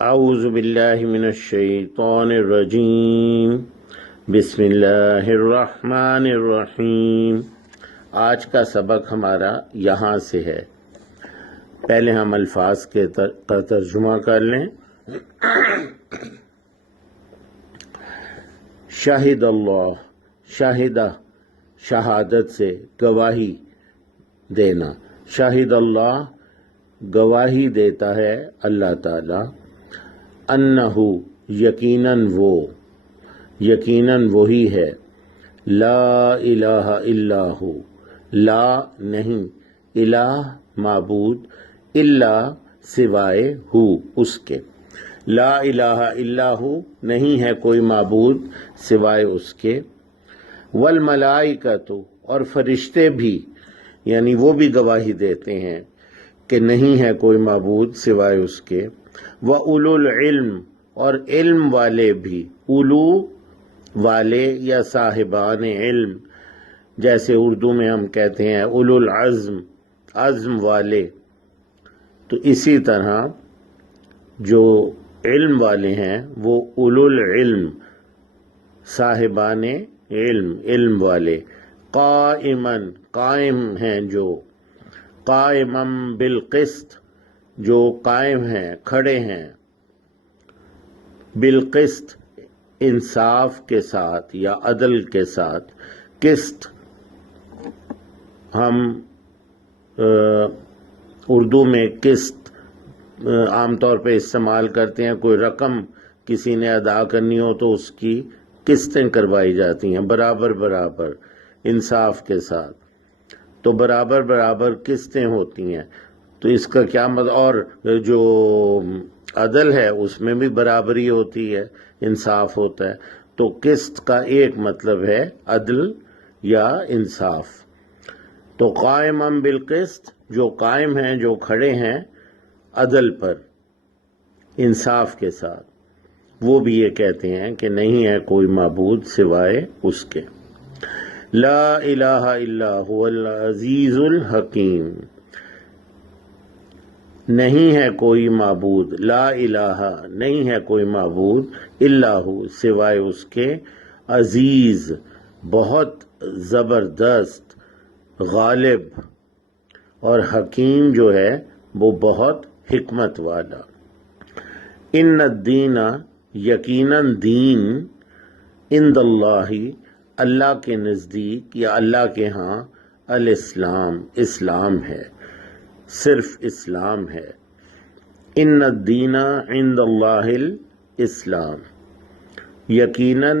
اعوذ باللہ من الشیطان الرجیم بسم اللہ الرحمن الرحیم۔ آج کا سبق ہمارا یہاں سے ہے۔ پہلے ہم الفاظ کا ترجمہ کر لیں۔ شاہد اللہ، شاہدہ شہادت سے گواہی دینا، شاہد اللہ گواہی دیتا ہے اللہ تعالی، انہو یقیناً وہی ہے، لا الہ الا ہو، لا نہیں، الہ معبود، الا سوائے ہو اس کے، لا الہ الا ہو نہیں ہے کوئی معبود سوائے اس کے، والملائکۃ اور فرشتے بھی، یعنی وہ بھی گواہی دیتے ہیں کہ نہیں ہے کوئی معبود سوائے اس کے، وَأُولُو الْعِلْمِ اور علم والے بھی، اولو والے یا صاحبان علم، جیسے اردو میں ہم کہتے ہیں اولو العزم، عزم والے، تو اسی طرح جو علم والے ہیں وہ اولو العلم، صاحبان علم، علم والے، قائماً قائم ہیں جو، قائماً بالقسط جو قائم ہیں، کھڑے ہیں، بالقسط انصاف کے ساتھ یا عدل کے ساتھ۔ قسط ہم اردو میں قسط عام طور پہ استعمال کرتے ہیں، کوئی رقم کسی نے ادا کرنی ہو تو اس کی قسطیں کروائی جاتی ہیں، برابر برابر انصاف کے ساتھ، تو برابر برابر قسطیں ہوتی ہیں، تو اس کا کیا مطلب، اور جو عدل ہے اس میں بھی برابری ہوتی ہے، انصاف ہوتا ہے، تو قسط کا ایک مطلب ہے عدل یا انصاف۔ تو قائماً بالقسط جو قائم ہیں، جو کھڑے ہیں عدل پر، انصاف کے ساتھ، وہ بھی یہ کہتے ہیں کہ نہیں ہے کوئی معبود سوائے اس کے، لا الہ الا هو العزیز الحکیم، نہیں ہے کوئی معبود، لا الہ نہیں ہے کوئی معبود، الا ہو سوائے اس کے، عزیز بہت زبردست، غالب، اور حکیم جو ہے وہ بہت حکمت والا۔ ان الدین یقیناً دین، عند اللہ اللہ کے نزدیک یا اللہ کے ہاں، الاسلام اسلام ہے، صرف اسلام ہے۔ ان الدین عند اللہ الاسلام، یقیناً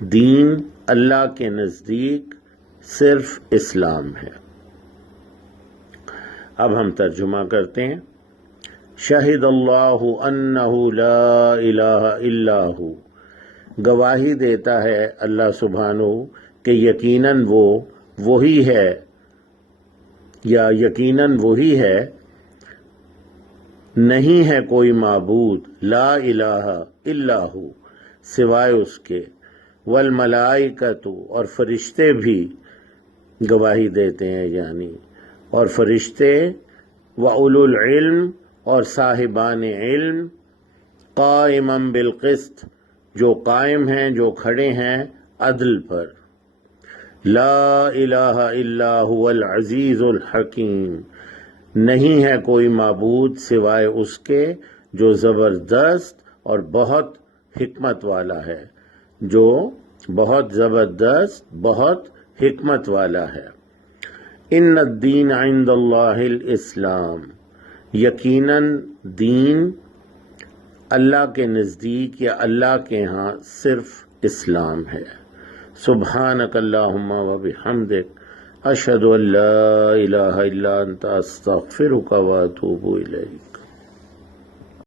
دین اللہ کے نزدیک صرف اسلام ہے۔ اب ہم ترجمہ کرتے ہیں۔ شہد اللہ انہ لا الہ الا ہو، گواہی دیتا ہے اللہ سبحانہ کہ یقیناً وہ وہی ہے، یا یقیناً وہی ہے، نہیں ہے کوئی معبود، لا الہ الا ہو سوائے اس کے، والملائکۃ اور فرشتے بھی گواہی دیتے ہیں، یعنی اور فرشتے، وَأُولُو الْعِلْمِ اور صاحبان علم، قائماً بالقسط جو قائم ہیں، جو کھڑے ہیں عدل پر، لا الہ الا هو العزیز الحکیم، نہیں ہے کوئی معبود سوائے اس کے جو زبردست اور بہت حکمت والا ہے، جو بہت زبردست بہت حکمت والا ہے۔ ان الدین عند اللہ الاسلام، یقیناً دین اللہ کے نزدیک یا اللہ کے ہاں صرف اسلام ہے۔ سبحانک اللہم و بحمدک، اشہد ان لا الہ الا انت، استغفرک و اتوب الیک۔